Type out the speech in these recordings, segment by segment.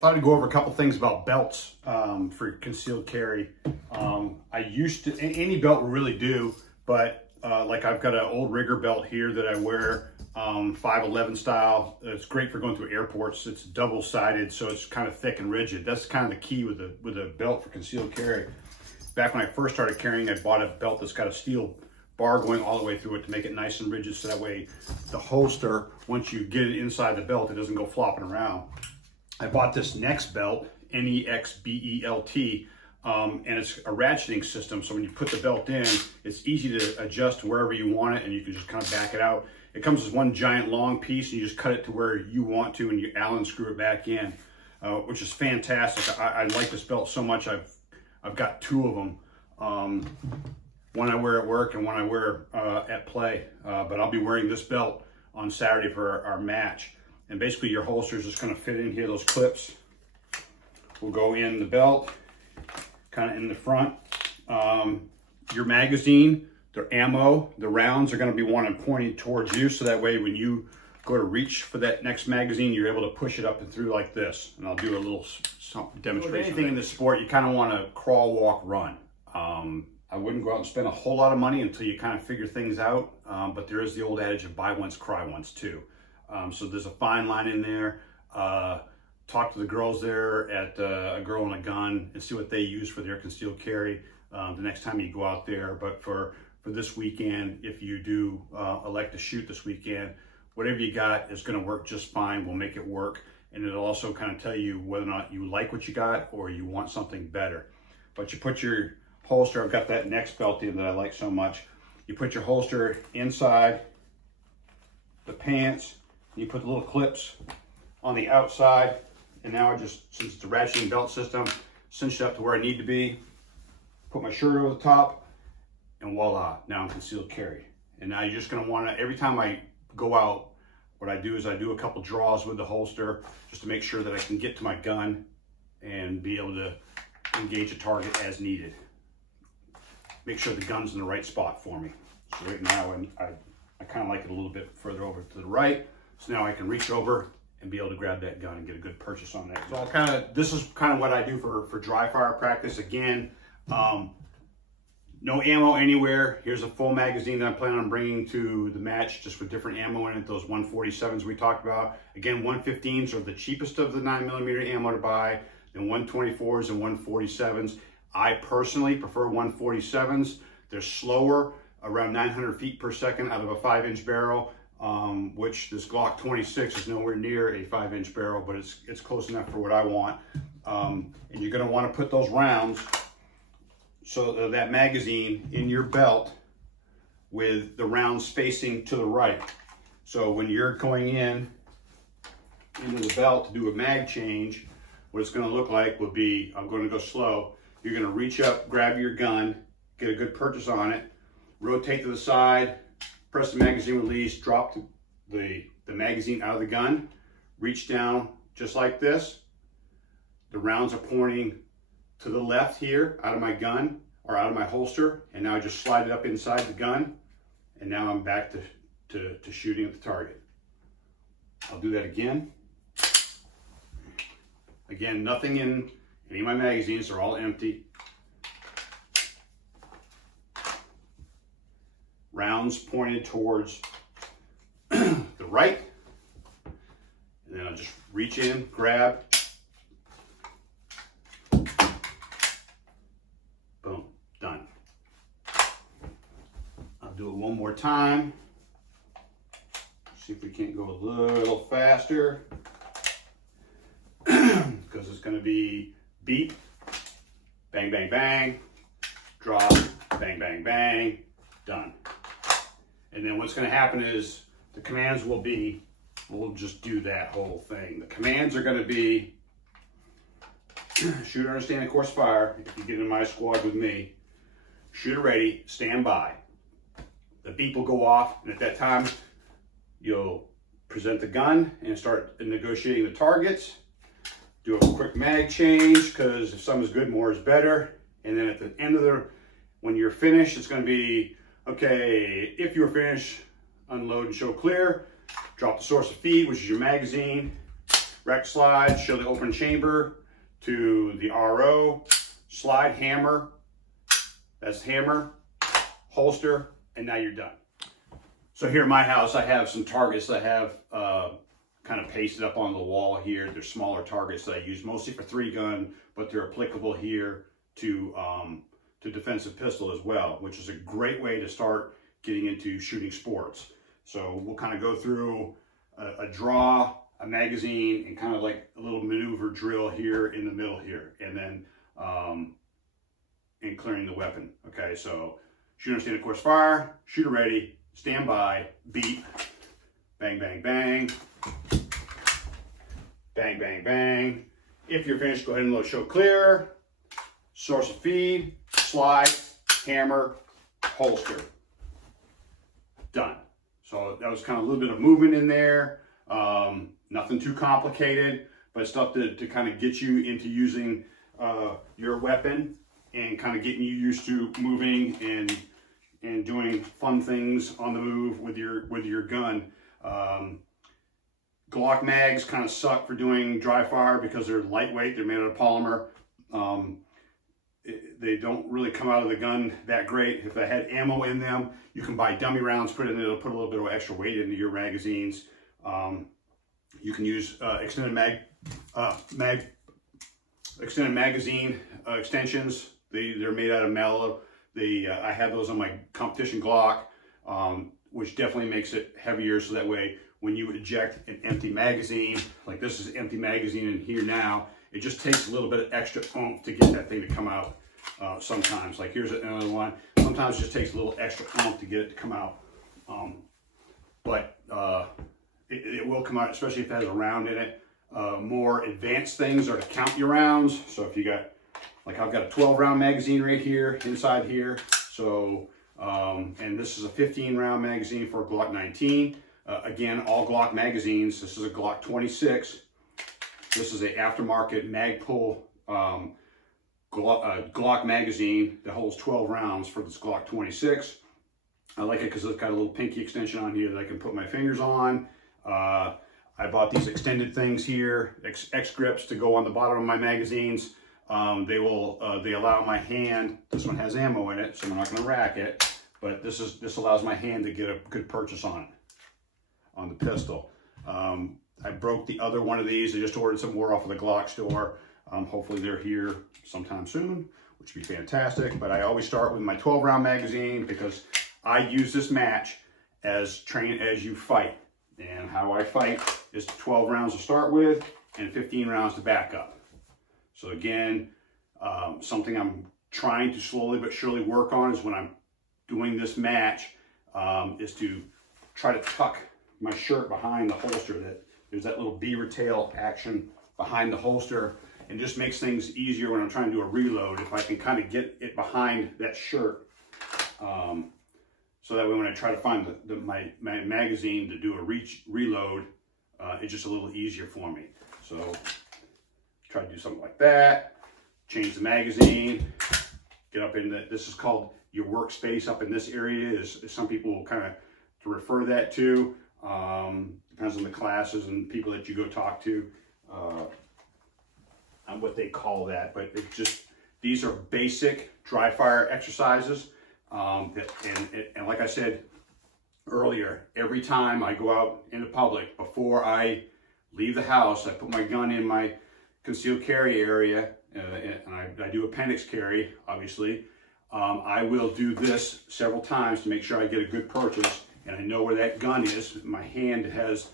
Thought I'd go over a couple things about belts for concealed carry. I used to, any belt will really do, but like I've got an old rigger belt here that I wear, 511 style. It's great for going through airports. It's double-sided, so it's kind of thick and rigid. That's kind of the key with a belt for concealed carry. Back when I first started carrying, I bought a belt that's got a steel bar going all the way through it to make it nice and rigid, so that way the holster, once you get it inside the belt, it doesn't go flopping around. I bought this Next belt, N-E-X-B-E-L-T, and it's a ratcheting system. So when you put the belt in, it's easy to adjust wherever you want it, and you can just kind of back it out. It comes as one giant long piece, and you just cut it to where you want to, and you Allen screw it back in, which is fantastic. I like this belt so much. I've got two of them. One I wear at work and one I wear at play. But I'll be wearing this belt on Saturday for our match. And basically your holster is just going to fit in here. Those clips will go in the belt, kind of in the front. Your magazine, the ammo, the rounds are going to be wanted pointed towards you. So that way when you go to reach for that next magazine, you're able to push it up and through like this. And I'll do a little demonstration. With anything in this sport, you kind of want to crawl, walk, run. I wouldn't go out and spend a whole lot of money until you kind of figure things out. But there is the old adage of buy once, cry once too. So there's a fine line in there. Talk to the girls there at A Girl and a Gun and see what they use for their concealed carry the next time you go out there. But for this weekend, if you do elect to shoot this weekend, whatever you got is going to work just fine. We'll make it work. And it'll also kind of tell you whether or not you like what you got or you want something better. But you put your holster, I've got that Next belt in that I like so much. You put your holster inside the pants. You put the little clips on the outside, and now I just, since it's a ratcheting belt system, cinch it up to where I need to be, put my shirt over the top, and voila, now I'm concealed carry. And now you're just gonna wanna, every time I go out, what I do is I do a couple draws with the holster just to make sure that I can get to my gun and be able to engage a target as needed. Make sure the gun's in the right spot for me. So right now, I kind of like it a little bit further over to the right. So now I can reach over and be able to grab that gun and get a good purchase on that. So this is kind of what I do for dry fire practice. Again, no ammo anywhere. Here's a full magazine that I'm planning on bringing to the match, just with different ammo in it. Those 147s we talked about. Again, 115s are the cheapest of the 9mm ammo to buy, then 124s and 147s. I personally prefer 147s. They're slower, around 900 feet per second out of a 5-inch barrel. Which this Glock 26 is nowhere near a 5-inch barrel, but it's close enough for what I want. And you're going to want to put those rounds, so that magazine in your belt with the rounds facing to the right. So when you're going into the belt to do a mag change, what it's going to look like would be, I'm going to go slow. You're going to reach up, grab your gun, get a good purchase on it, rotate to the side, press the magazine release, drop the magazine out of the gun, reach down just like this. The rounds are pointing to the left here out of my gun or out of my holster, and now I just slide it up inside the gun, and now I'm back to shooting at the target. I'll do that again. Again, nothing in any of my magazines, they're all empty. Rounds pointed towards the right, and then I'll just reach in, grab, boom, done. I'll do it one more time. See if we can't go a little faster, because it's going to be beep, bang, bang, bang, drop, bang, bang, bang, done. And then what's going to happen is the commands will be, we'll just do that whole thing. The commands are going to be shoot, understand, of course, fire. If you get in my squad with me, shooter ready, stand by. The beep will go off, and at that time, you'll present the gun and start negotiating the targets. Do a quick mag change, because if some is good, more is better. And then at the end of when you're finished, it's going to be, okay, if you're finished, unload and show clear, drop the source of feed, which is your magazine, rec slide, show the open chamber, to the RO, slide, hammer, that's hammer, holster, and now you're done. So here at my house, I have some targets that I have kind of pasted up on the wall here. They're smaller targets that I use mostly for 3-gun, but they're applicable here to defensive pistol as well, which is a great way to start getting into shooting sports. So we'll kind of go through a draw, a magazine, and kind of like a little maneuver drill here in the middle here, and then and clearing the weapon. Okay, so shooter stand of course fire, shooter ready, stand by, beep, bang, bang, bang, bang, bang, bang. If you're finished, go ahead and show clear, source of feed, slide, hammer, holster. Done. So that was kind of a little bit of movement in there. Nothing too complicated, but stuff to kind of get you into using your weapon and kind of getting you used to moving and doing fun things on the move with your gun. Glock mags kind of suck for doing dry fire because they're lightweight. They're made out of polymer. They don't really come out of the gun that great. If they had ammo in them, you can buy dummy rounds, put it in, it'll put a little bit of extra weight into your magazines. You can use extended magazine extensions. They're made out of metal. I have those on my competition Glock, which definitely makes it heavier, so that way when you eject an empty magazine, like this is an empty magazine in here now, it just takes a little bit of extra oomph to get that thing to come out. Sometimes, like here's another one, sometimes it just takes a little extra oomph to get it to come out. It will come out, especially if it has a round in it. More advanced things are to count your rounds. So if you got, like I've got a 12 round magazine right here, inside here. So, and this is a 15 round magazine for a Glock 19. Again, all Glock magazines, this is a Glock 26. This is a aftermarket Magpul Glock magazine that holds 12 rounds for this Glock 26. I like it because it's got a little pinky extension on here that I can put my fingers on. I bought these extended things here, X grips, to go on the bottom of my magazines. They allow my hand, this one has ammo in it, so I'm not going to rack it, but this allows my hand to get a good purchase on it, on the pistol. I broke the other one of these. I just ordered some more off of the Glock store. Hopefully they're here sometime soon, which would be fantastic. But I always start with my 12 round magazine because I use this match as train as you fight. And how I fight is 12 rounds to start with and 15 rounds to back up. So again, something I'm trying to slowly but surely work on is when I'm doing this match, is to try to tuck my shirt behind the holster. That there's that little beaver tail action behind the holster, and just makes things easier when I'm trying to do a reload if I can kind of get it behind that shirt. So that way when I try to find my magazine to do a reload, it's just a little easier for me. So try to do something like that, change the magazine, get up in this is called your workspace up in this area, is some people will kind of to refer that to. Depends on the classes and people that you go talk to on what they call that, but it just, these are basic dry fire exercises. And like I said earlier, every time I go out into public, before I leave the house, I put my gun in my concealed carry area, and I do appendix carry, obviously. I will do this several times to make sure I get a good purchase, and I know where that gun is. My hand has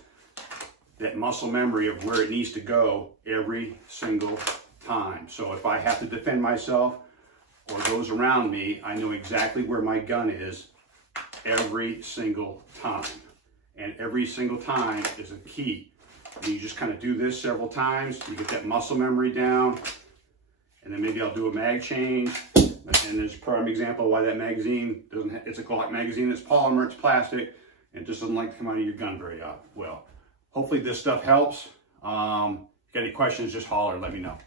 that muscle memory of where it needs to go every single time. So if I have to defend myself or those around me, I know exactly where my gun is every single time. And every single time is a key. And you just kind of do this several times, you get that muscle memory down, and then maybe I'll do a mag change. And there's a prime example of why that magazine doesn't, it's a Glock magazine, it's polymer, it's plastic, and it just doesn't like to come out of your gun very well. Hopefully this stuff helps. If you got any questions, just holler, let me know.